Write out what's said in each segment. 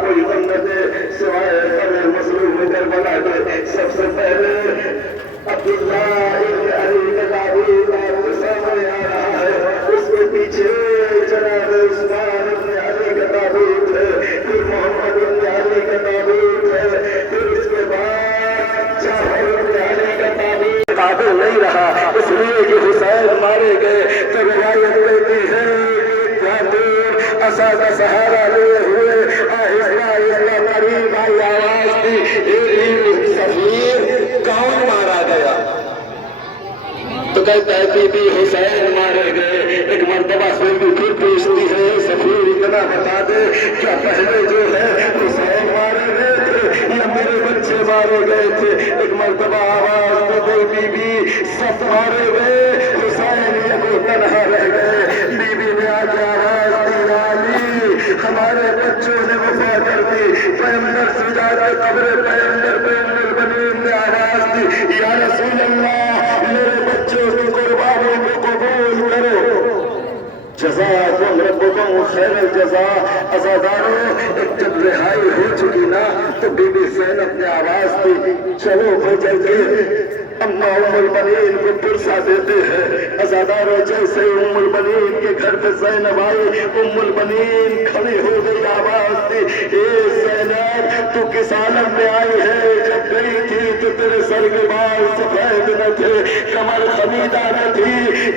کوئی غم نہ دے سوائے غم مظلوم کربلا کے. سب سے پہلے عبداللہ ابن علی کا تابوت آپ کے سامنے آ رہا ہے. اس کے پیچھے جناب عثمان ابن علی کا تابوت ہے. پھر محمد ابن علی کا تابوت ہے. پھر اس کے بعد جعفر ابن علی کا تابوت قابل نہیں رہا اس لیے کہ حسین مارے گئے. تو روایت کہتی ہے عصا کا سہارا لیے ہوئے آہستہ آہستہ قریب آئی آواز دی صغیر کون مارا گیا؟ تو کہتا ہے بی بی حسین مارے گئے. ایک مرتبہ پھر پوچھتی ہے صغیر اتنا بتا دے کیا پہلے جو ہے حسین مارے گئے تھے یا میرے بچے مارے گئے تھے؟ ایک مرتبہ آواز تو دے بی بی سب مارے گئے حسین یکو تنہا رہ گئے. بی بی نے آ کے آواز دی علی ہمارے بچوں نے وفا کر دی. پیغمبر سجا کے قبر پیغمبر بنین نے آواز دی یا رسول اللہ میرے بچوں کی قربانی کو قبول کرو. جزاکم ربکم خیر الجزاء. عزادارو جب رہائی ہو چکی نا تو بی بی زینب نے آواز دی چلو بچل کے اما ام البنین کو پرسا دیتے ہیں. عزادارو جیسے ام البنین کے گھر پہ زینب آئی ام البنین کھڑی ہو گئی. آواز دی اے زینب تو کس عالم میں آئی ہے؟ جب گئی تھی تو تیرے سر کے بال سفید نہ تھے کمر خمیدہ نہ تھی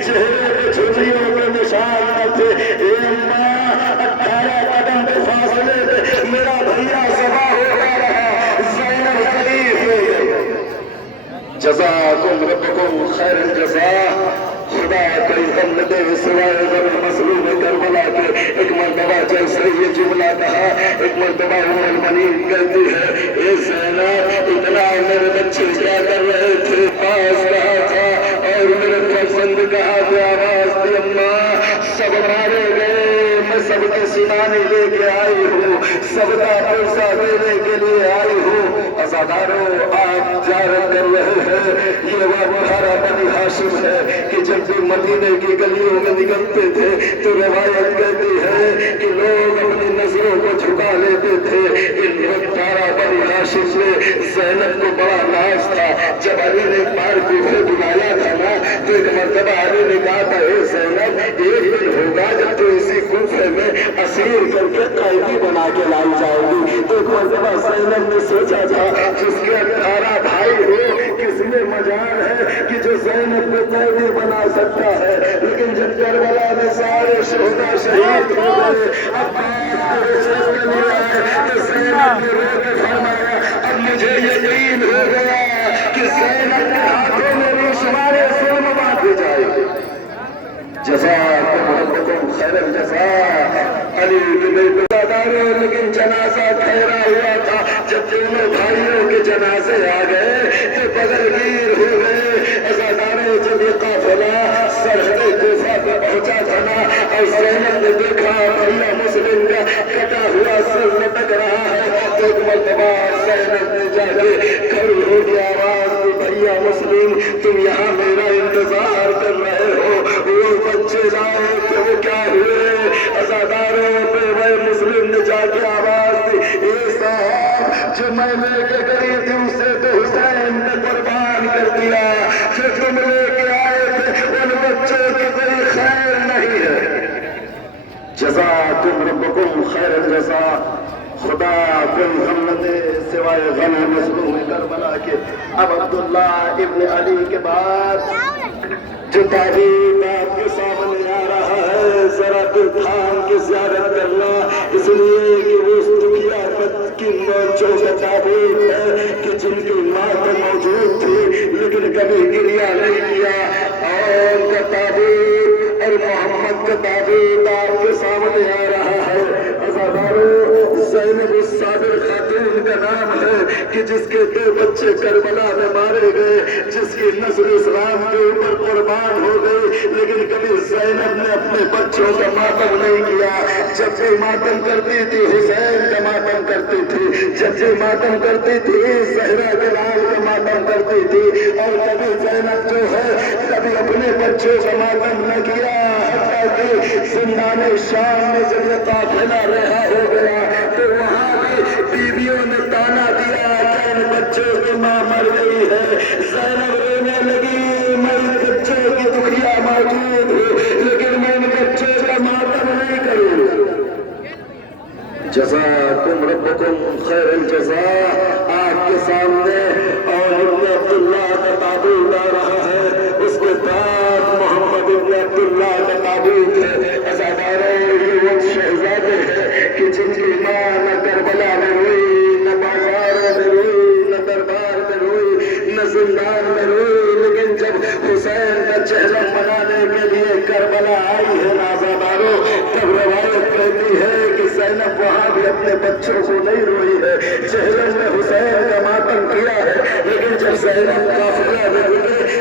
چہرے پہ جھریوں کے نشان نہ تھے. اے اماں 18 قدم کے فاصلے پہ میرا بھیا ذبح ہوتا رہا زینب شریف ہو گئی. جزاکم ربکم خیر الجزاء. خدا کوئی غم نہ دے سوائے غم مظلوم کربلا کے. ایک مرتبہ جیسے یہ جملہ کہا ایک مرتبہ ام البنین کہتی ہے اے زینب اتنا میرے بچے کیا کر رہے تھے؟ پاس کہا تھا اور میرے فرزند کہا کہ آواز دی اماں سب مارے گئے میں سب کے سنانے لے کے آئی ہوں سب کا پرسا دینے کے لیے آئی ہوں. عزادارو آپ جارت کر رہے ہیں یہ وہ بہارا بنی ہاشم ہے کہ جب بھی مدینے کی گلیوں میں نکلتے تھے تو روایت کہتی ہے کہ لوگ اپنی نظروں کو جھکا لیتے تھے. ان بہارا بنی ہاشم میں زینب کو بڑا ناز تھا. جب علی نے پار کوفے بلایا تھا نا تو ایک مرتبہ علی نے کہا تھا اے زینب ایک دن ہوگا جب تو اسی کوفے میں اسیر کر کے قیدی بنا کے لائی جائے گی. تو ایک مرتبہ زینب نے سوچا تھا جس کے 18 بھائی ہو کس میں مجال ہے کہ جو زینب کو قیدی بنا سکتا ہے. لیکن جب کربلا میں سارے شہداء شہید ہو گئے تو زینب نے رو کے فرمایا اب مجھے یقین ہو گیا کہ زینب کے ہاتھوں میں بھی شمارے ظلم باندھی جائے گی. جزاکم ربکم خیر الجزاء. علی بن عزادارو لیکن جنازہ ٹھہرا ہوا تھا. جب دونوں بھائیوں کے جنازے آ گئے تو بغلگیر ہو گئے. عزادارو جب یہ قافلہ سرحد کوفہ پہ پہنچا تھا نا اور زینب نے دیکھا بھیا مسلم کا کٹا ہوا سر لٹک رہا ہے تو ایک مرتبہ زینب نے جا کے کھڑی ہو گئی. آواز دی بھیا مسلم تم یہاں میرا انتظار کر رہے ہو وہ بچے لائے تو وہ کیا ہوئے؟ عزاداروں پہ وہ مسلم نے جا کے آواز دی اے صاحب جو میں لے کے گئی تھی اسے تو حسین نے قربان کر دیا. جو تم لے کے آئے تھے ان بچوں کی کوئی خیر نہیں ہے. جزاکم ربکم خیر الجزاء. خدا کوئی غم نہ دے سوائے غم مظلوم کربلا کے. اب عبداللہ ابن علی کے بعد جو تاریخ آپ کے سامنے آ رہا ہے ذرا دل تھام کے زیارت کرنا اس لیے کہ وہ اس دنیا کی موجوں کا تعبیر ہے کہ جن کی ماں تو موجود تھی لیکن کبھی گریا نہیں کیا. اور ان کا تعبیر اور محمد کا تعبیر آپ کے سامنے آ رہا ہے. عزادارو زینب الصابر خاتون کا نام ہے کہ جس کے 2 بچے کربلا میں مارے گئے جس کی نسل اسلام کے اوپر قربان ہو گئی لیکن کبھی زینب نے اپنے بچوں کا ماتم نہیں کیا. جب بھی ماتم کرتی تھی حسین کا ماتم کرتی تھی. جب بھی ماتم کرتی تھی زہرا کے لال کا ماتم کرتی تھی. اور کبھی زینب جو ہے کبھی اپنے بچوں کا ماتم نہ کیا. حتیٰ کہ زندان شام میں جب یہ قافلہ رہا ہو گیا تو وہاں کرتی ہے. زینب رونے لگی، میں ان بچوں کی دکھیا موجود ہوں لیکن میں ان بچوں کا ماتم نہیں کروں. جزاکم ربکم خیر الجزاء آپ کے سامنے اور ابن عبداللہ کا تابوت آ رہا ہے. اس کے بعد محمد ابن عبداللہ کا تابوت ہے. عزاداروں یہ وہ شہزادے ہیں کہ جن کی ماں نہ کربلا میں روئی، نہ بازاروں میں روئی، نہ دربار میں روئی، نہ زندان میں روئی، لیکن جب حسین کا چہرہ منانے کے لیے کربلا آئی ہے عزاداروں، تب روایت کہتی ہے کہ زینب وہاں بھی اپنے بچوں کو نہیں روئی ہے. چہرے میں حسین کا ماتم کیا ہے، لیکن جب زینب قافلہ میں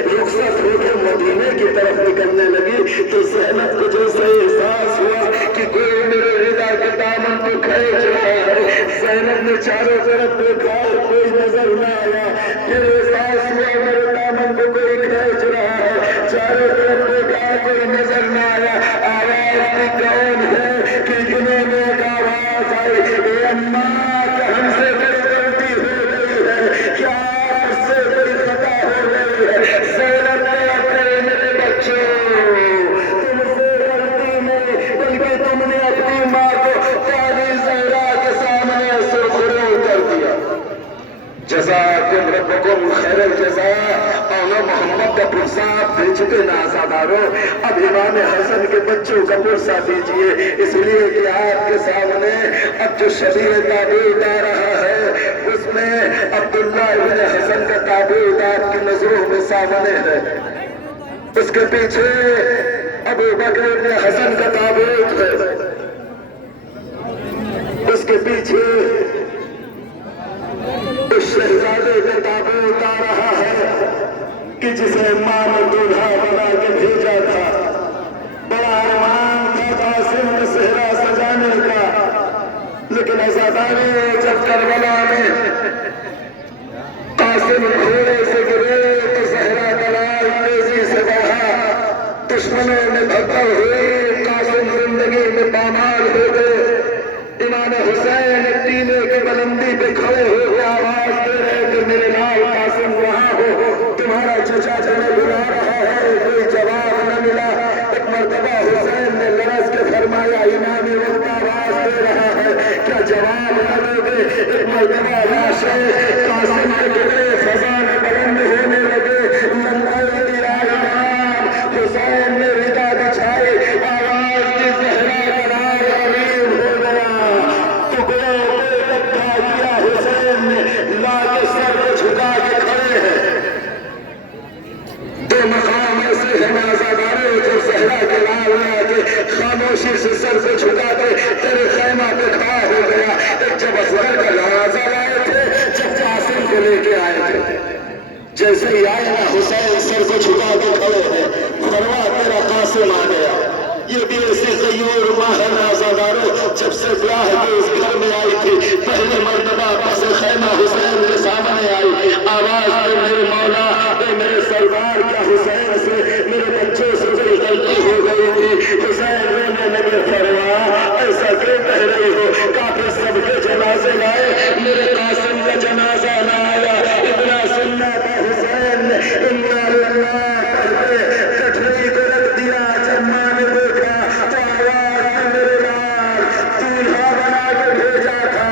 رخصت ہو کے مدینے کی طرف نکلنے لگی تو زینب کو جیسے احساس ہوا کہ کوئی میرے رضا کے دامن کو کھینچ رہا ہے. زینب نے چاروں طرف دیکھا، کوئی نظر نہ آیا. پھر احساس ہوا میرے دامن کو کوئی کھینچ رہا ہے. چاروں طرف دیکھا، کوئی نظر نہ آیا. آواز بھی کون ہے کہ اتنے میں ایک آواز آئی، اے اماں کہ ہم سے بڑی غلطی ہو گئی ہے، کیا آپ سے بڑی خطا ہو گئی ہے. زینب نے اپنے میرے بچوں تم سے غلطی نہیں بلکہ تم نے اپنی ماں کو قاضی زہرا کے سامنے سرخرو کر دیا. جزاکم ربکم خیر الجزاء. اور محمد کا پرسہ بھیجتے نا عزاداروں. اب امام حسن کے بچوں کا پرسہ دیجئے، اس لیے کہ آپ کے سامنے اب جو شبیہ تابوت آ رہا ہے اس میں عبداللہ ابن حسن کا تابوت آپ کی نظروں میں سامنے ہے. اس کے پیچھے ابو بکر ابن حسن کا تابوت ہے. اس کے پیچھے اس شہزادے کا تابوت آ رہا ہے کہ جسے ماں نے دولہا بنا کے بھیجا تھا. بڑا ارمان تھا قاسم کا صحرا سجانے کا، لیکن عزاداروں جب کربلا میں قاسم گھوڑے سے گرے تو صحرا دلال تیزی سے بڑھا. دشمنوں نے دھکڑ ہوئی، قاسم زندگی میں پامال ہو گئے. امام حسین تینے کی بلندی پہ کھڑے ہو کے آواز دے رہے کہ میرے لال قاسم وہاں ہو، تمہارا چچا تمہیں بلا رہا ہے. کوئی جواب نہ ملا. ایک مرتبہ حسین نے لرز کے فرمایا امام وقت آواز دے رہا ہے، کیا جواب نہ دو گے؟ ایک مرتبہ لاشیں قاسم کے ٹکڑے فضا میں بلند ہونے لگے. لنگر دیا امام حسین نے ردا بچھائی، آواز کی زہرا دلال غریب ہو گیا. ٹکڑوں کو اکٹھا کیا حسین نے، لا کے سر کو جھکا کے کھڑے ہیں. دو مقام ایسے ہیں عزاداروں جب زہرا کے لال میں آ کے خاموشی سے سر کو جھکا کے تیرے خیمہ پہ کھڑا ہو گیا. ایک جب اصغر کا لحاظہ لائے تھے، جب قاسم کو لے کے آئے تھے، جیسے ہی آئے نا حسین سر کو جھکا کے کھڑے ہیں، فرما تیرا قاسم آ گیا. یہ بھی ایسی غیور ماں ہے نا عزاداروں. جب سے براہ کے اس گھر میں آئی تھی، پہلے مرتبہ پس خیمہ حسین کے سامنے آئی، آواز آئی میرے مولا، اے میرے سردار، کیا حسین سے میرے بچوں سے کوئی غلطی ہو گئی تھی؟ حسین رونے لگے. فرما ایسا کیوں کہہ رہی ہو؟ کافی سب کے جنازے لائے، میرے قاسم کا جنازہ نہ آیا. اتنا سننا تھا حسین نے انا للہ کہتے کٹھری کو رکھ دیا. جب ماں نے دیکھا تو آواز کی میرے لال دولہا بنا کے بھیجا تھا.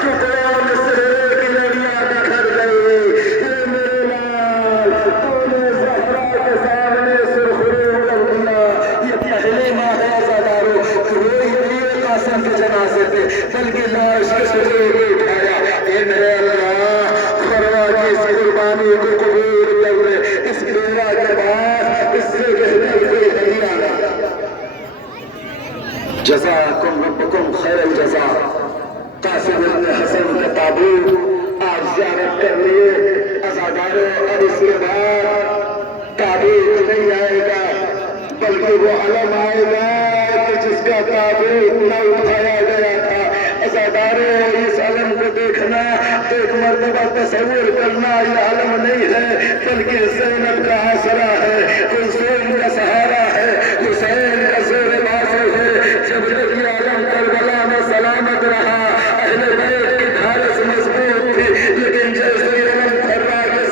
ٹکڑوں میں صحرے کی لڑیاں بکھر گئی. یہ میرے لال تو نے زہرا کے سامنے سرخرو کر دیا. یہ پہلی ماں ہے عزاداروں، روئی نہیں ہے قاسم کے جنازے پہ، بلکہ لاش کے سرخرو کو اٹھایا. اے میرے اللہ فرما کی اس قربانی کو قبول کر لے. اس بیوہ کے بعد اس سے بہتر کوئی ہدیہ نہ. جزاکم ربکم خیر الجزاء. قاسم ابن حسن کا تابوت آپ زیارت کر لیے عزاداروں. اور اس کے بعد تابوت نہیں آئے گا بلکہ وہ علم آئے گا کہ جس کا تابوت نہ اٹھایا گیا تھا. عزاداروں اس علم کو دیکھنا، ایک مرتبہ تصور کرنا، یہ علم نہیں ہے بلکہ زینب کا آسرا ہے، حسین کا سہارا ہے، حسین کا زور بازو ہے. جب تک یہ علم کربلا میں سلامت رہا، اہل بیت کی ڈھارس مضبوط تھی، لیکن جیسے علم پھیلا کے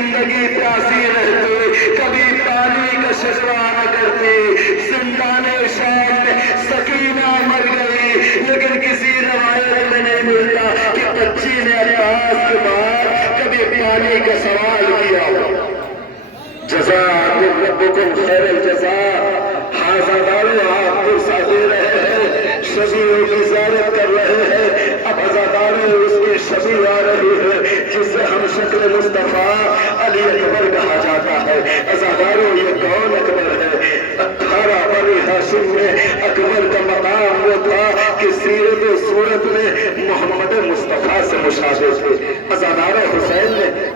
زندگی پیاسی رہتی، کبھی پانی کا شکوہ نہ کرتی۔ زندان شام میں سکینہ مر گئی، لیکن کسی روایت میں نہیں ملتا کہ بچی نے عباس کے بعد کبھی پانی کا سوال کیا۔ جزاکم ربکم خیر الجزاء۔ حاضرداروں آپ پرسہ دے رہے ہیں، شبیوں کی زیارت کر رہے ہیں، اب عزاداروں اس کی شبی آ رہی ہے جسے ہم شکل مصطفیٰ علی اکبر کہا جاتا ہے۔ عزاداروں یہ کون اکبر ہے؟ 18 بنی ہاشم میں اکبر کا مقام وہ تھا کہ سیرت و صورت میں محمد مصطفیٰ سے مشابہ تھے۔ عزادار حسین نے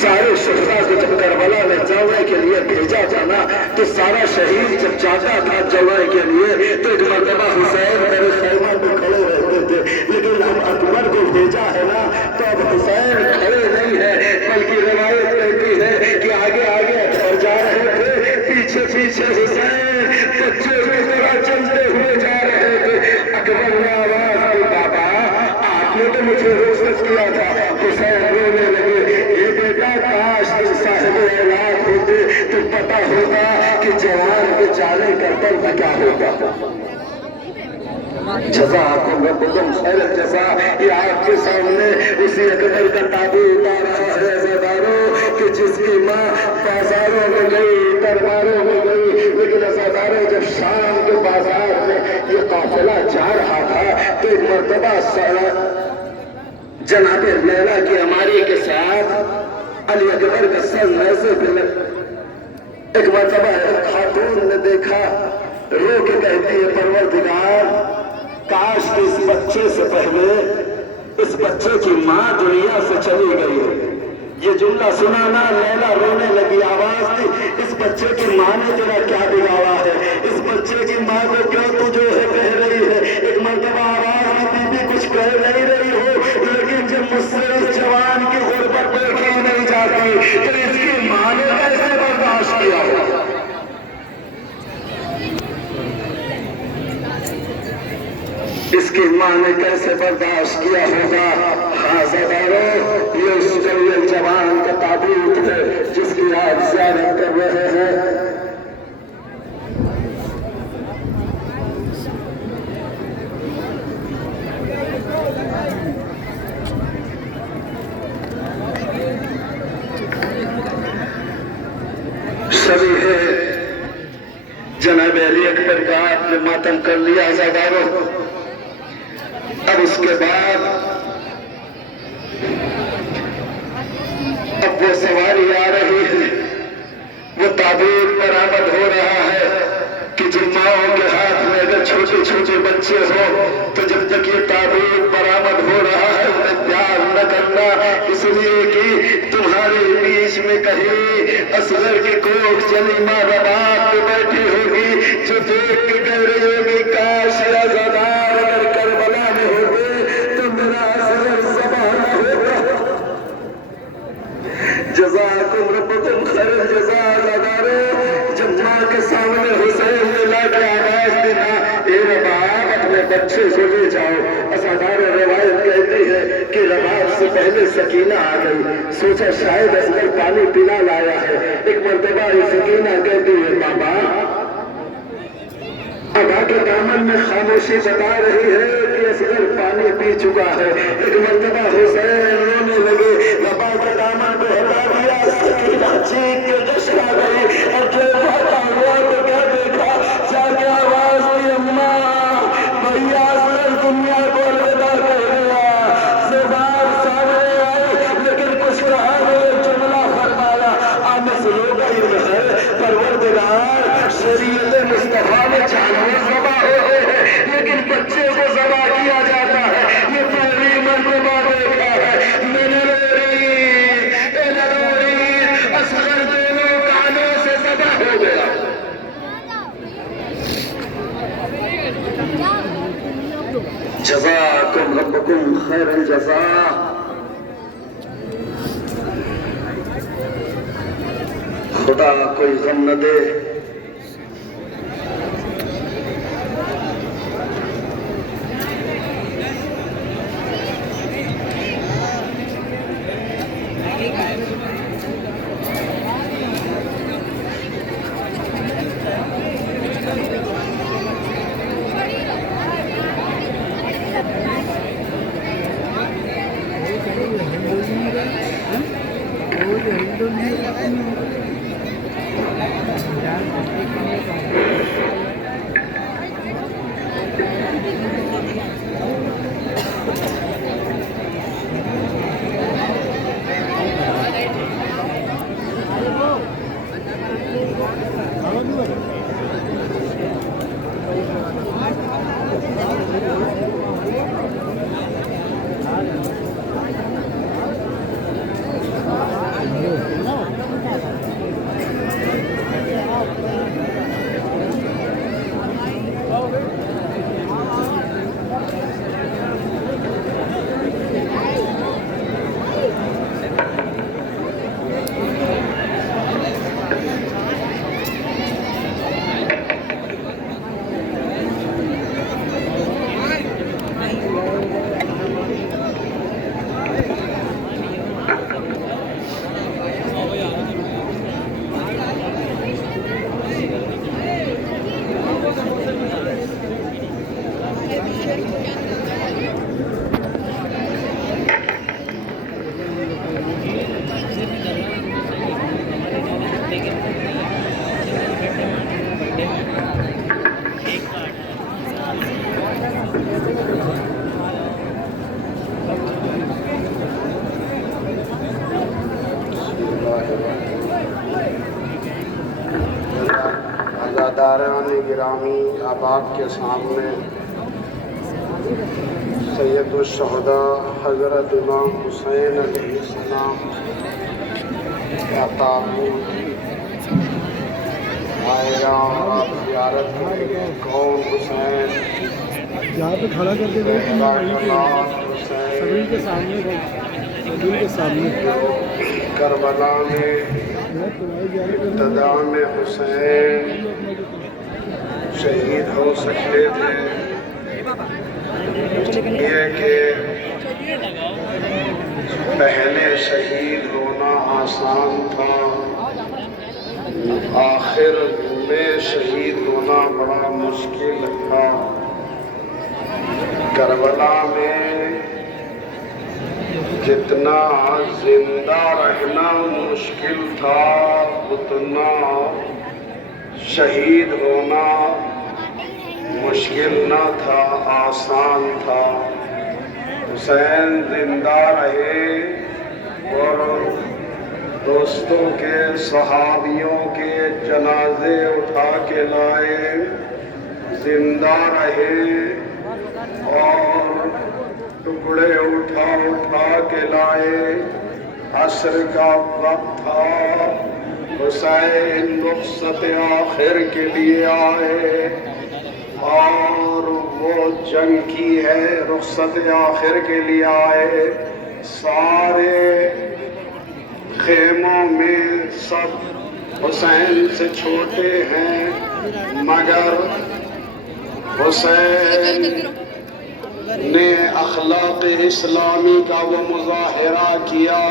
سارے شہداء کو جب کربلا میں جوڑے کے لیے بھیجا جانا تو سارا شہید جب جاتا تھا جوڑے کے لیے تو ایک مرتبہ حسین میرے خیمہ میں کھڑے رہتے تھے، لیکن ہم اکبر کو بھیجا ہے نا تو اب حسین کھڑے نہیں ہے، بلکہ روایت کہتی ہے کہ آگے آگے اکبر جا رہے تھے، پیچھے پیچھے حسین بچوں کی طرح چلتے ہوئے جا رہے تھے۔ اکبر نے آواز دی، بابا آپ نے تو مجھے رخصت کیا تھا۔ حسین رونے لگے، کاش تم صاحب اولاد ہوتے تو پتا ہوگا کہ جوان کے چالے کا درد کیا ہوگا۔ جزاکم ربکم خیر الجزاء۔ یہ آپ کے سامنے اسی اکبر کا تعبیر اتارا ہے عزاداروں کہ جس کی ماں بازاروں میں گئی، درباروں میں گئی، لیکن عزاداروں جب شام کے بازار میں یہ قافلہ جا رہا تھا تو ایک مرتبہ جناب لیلا کی عماری کے ساتھ علی اکبر کا سر نیزے پہ لگ۔ ایک مرتبہ ایک خاتون نے دیکھا، رو کے کہتی ہے پروردگار کاش کہ اس بچے سے پہلے اس بچے کی ماں دنیا سے چلی گئی ہے۔ یہ جملہ سنا نا لیلا رونے لگی، آواز دی، اس بچے کی ماں نے تیرا کیا بگاڑا ہے؟ اس بچے کی ماں کو کیوں تو جو ہے کہہ رہی ہے؟ ایک مرتبہ آواز دی، بی بی کچھ کہہ نہیں رہی ہو، لیکن جب مجھ سے اس جوان کی غربت دیکھی نہیں جاتی تو اس کی ماں نے کیسے برداشت کیا ہو؟ اس کی ماں نے کیسے برداشت کیا ہوگا؟ حاضرداروں یہ اس جلیل جوان کا تابوت ہے جس کی آپ زیارت کر رہے ہیں۔ شبی ہے جناب علی اکبر کا آپ نے ماتم کر لیا عزاداروں۔ اب اس کے بعد اب وہ سواری آ رہی ہے، وہ تابوت برآمد ہو رہا ہے کہ جن ماؤں کے ہاتھ میں اگر چھوٹے چھوٹے بچے ہو تو جب تک یہ تابوت برآمد ہو رہا ہے انہیں پیار نہ کرنا، اس لیے کہ تمہارے بیچ میں کہیں اصغر کی کوکھ چلی ماں رباب پہ بیٹھی ہوگی جو دیکھ کے کہہ رہی ہوگی کاش عزادار اگر کربلا میں ہوتے تو میرا اصغر ذبح نہ ہوتا۔ جزاکم ربکم خیر الجزاء۔ عزاداروں جب ماں کے سامنے حسین نے لا کے آواز دینا اے رباب اپنے بچے کو لے جاؤ، عزادار روایت کہتی ہے کہ رباب سے پہلے سکینہ آ گئی، سوچا شاید اصغر پانی پینا لایا ہے۔ ایک مرتبہ سکینہ کہتی ہے بابا ابا کے دامن میں خاموشی بتا رہی ہے کہ اصغر پانی پی چکا ہے۔ ایک مرتبہ حسین رونے لگے، ابا کے دامن پہ ہٹا دیا، سکینہ چیخ کے جشن آ گئی اور جو بھاگا ہوا تو کیا دیکھا، جا کے آواز دی اماں بھیا اصغر دنیا کو الوداع کہہ گیا۔ زبان سامنے آئی لیکن کچھ کہا نہیں، جملہ فرمایا آنے سے لوگ علم ہے پروردگار شریعت مصطفیٰ میں جانور ذبح ہوتے ہیں لیکن بچے کو ذبح کیا جاتا ہے، یہ پہلی مرتبہ دیکھا ہے۔ میں نے اصغر دونوں کانوں سے ذبح ہو گیا۔ جزاکم ربکم خیر الجزاء۔ خدا کوئی غم نہ دے۔ حاضران گرامی، اب آپ کے سامنے سید الشہداء حضرت امام حسین علیہ السلام کا تعبد دائرہ اور زیارت میں کون حسین یہاں پہ کھڑا کر کے گئے سبھی کے سامنے کربلا میں ابتدا میں حسین شہید ہو سکتے تھے، یہ کہ پہلے شہید ہونا آسان تھا، آخر میں شہید ہونا بڑا مشکل تھا۔ کربلا میں جتنا زندہ رہنا مشکل تھا، اتنا شہید ہونا مشکل نہ تھا، آسان تھا۔ حسین زندہ رہے اور دوستوں کے، صحابیوں کے جنازے اٹھا کے لائے، زندہ رہے اور ٹکڑے اٹھا کے لائے۔ عصر کا وقت تھا، حسین رخصت آخر کے لیے آئے اور وہ جنگ کی ہے، رخصت آخر کے لیے آئے۔ سارے خیموں میں سب حسین سے چھوٹے ہیں، مگر حسین نے اخلاق اسلامی کا وہ مظاہرہ کیا۔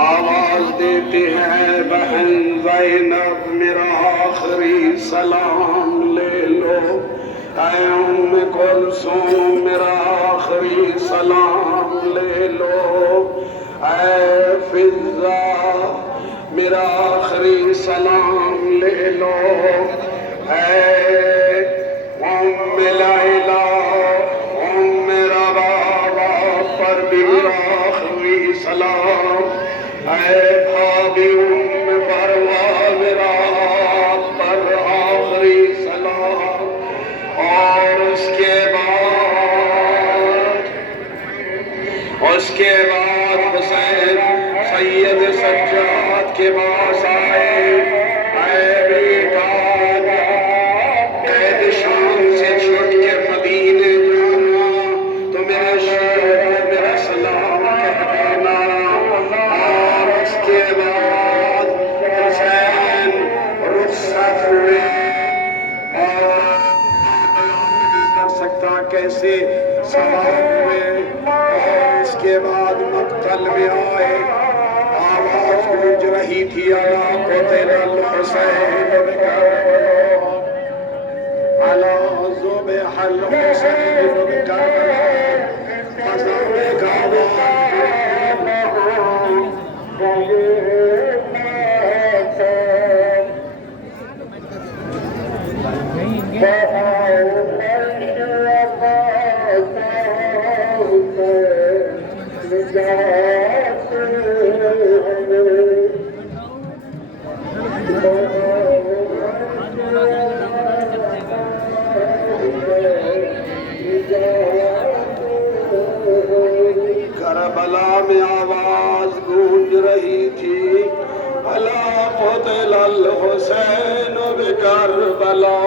آواز دیتے ہیں بہن زینب میرا آخری سلام لے لو، اے ام کلثوم میرا آخری سلام لے لو، اے فضہ میرا آخری سلام لے لو، اے ام لیلا ام ربابہ پر بھی آخری سلام، اے بھابی ام بروہ میرا پر آخری سلام۔ اور اس کے بعد حسین سید سجاد کے پاس آئے، اے بیٹا قید شام سے چھوٹ کے مدینے جانا تو میرے شہر میرا سلام کہہ دینا۔ اور اس کے بعد حسین رخصت ہوئے اور کر سکتا کیسے سوار ہوئے، اور اس کے بعد مقتل میں آئے۔ آواز گونج رہی تھی الا قتل الحسین الا ذبح الحسین بکربلا، فضانے کا کربلا میں آواز گونج رہی تھی الا قتل الحسین بکربلا،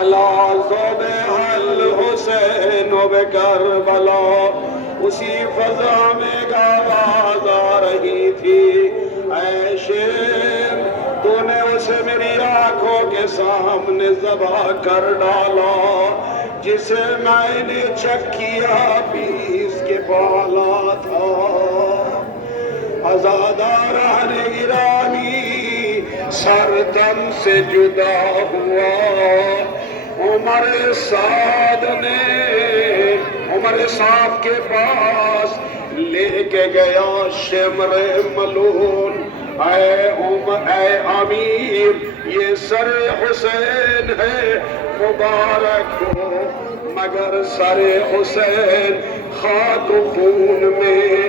الا ذبح الحسین بکربلا۔ اسی فضا میں آواز آ رہی تھی اے شیر تو نے اسے میری آنکھوں کے سامنے ذبح کر ڈالا، جسے میں نے چکیا پیس کے پالا تھا۔ عزاداران گرامی سر تن سے جدا ہوا، عمر سعد نے عمر سعد کے پاس لے کے گیا شمر ملول، اے امیر یہ سر حسین ہے مبارک ہو، مگر سر حسین خاک و خون میں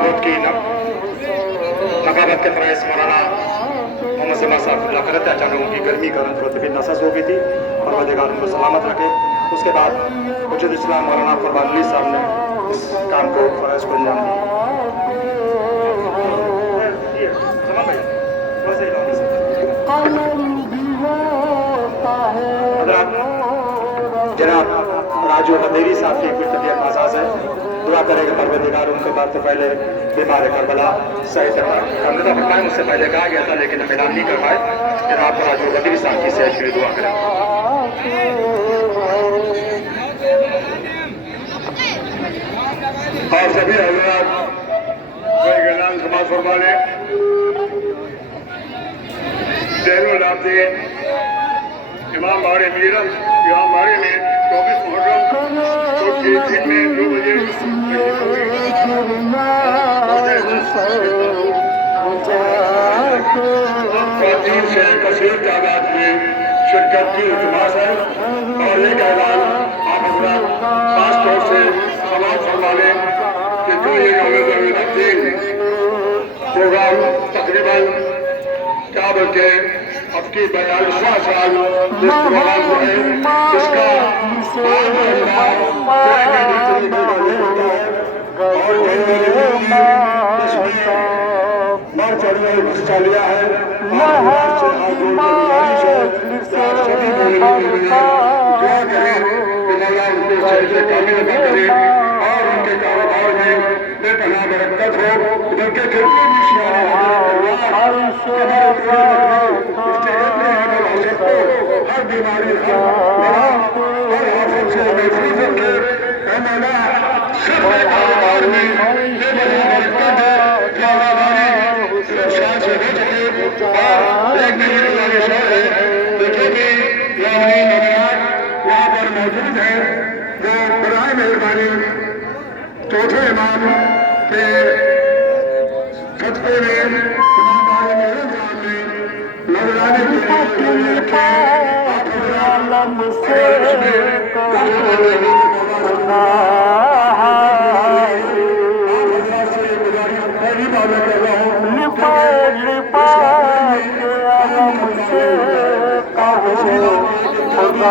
تعبد کی نقابت کے فرائض مولانا محمد سما صاحب اللہ کرتے اچانک ان کی گرمی کا رنج طبیعت نسز ہو گئی تھی، پروردگار ان کو سلامت رکھے۔ اس کے بعد حجت اسلام مولانا قربان علی صاحب نے اس کام کو فرائض کو انجام دیا۔ جناب راجو بدیری صاحب کی کوئی طبیعت ناساز ہے، دعا کرے کہ پروردگار ان کے بعد سے پہلے بیمار کربلا صحیح سے کرنے کا فرمائے۔ مجھ سے پہلے کہا گیا تھا لیکن اعلان نہیں کر پائے۔ جناب راجو بدیری صاحب کی صحت کے لیے دعا کریں۔ اور سبھی حضرات اعلان سماعت فرما لیں۔ زین العابدین امام باڑے میرم امام باڑے میں 24 محرم تو دن میں 2 بجے خواتین سے کثیر تعداد میں شرکت کی التماس ہے اور ایک اعلان آپ حضرات خاص طور سے سماعت فرما لیں کہ جو یہ یوم الدین پروگرام تقریباً کیا بلکہ اب کی 42واں سال اس پروگرام کو ہے، اس کا حصہ لیا ہے۔ اور ان کے کاروبار میں بے پناہ برکت ہو، ان کے جتنے بھی ہر بیماری اور آفت سے محفوظ رکھے۔ اے مولا سب کے کاروبار میں بے پناہ برکت ہے، کاروباری شان سے بچ کے اور ایک میری گزارش ہے دیکھیں کہ یعنی نماز یہاں پر موجود ہے جو برائے مہربانی چوتھے امام کے خطبے میں امام باڑے میرم صاحب نے نظرانے کے لیے رکھے۔ آپ حضرات اس سے گزارش پہلی بار میں کر رہا ہوں اللہ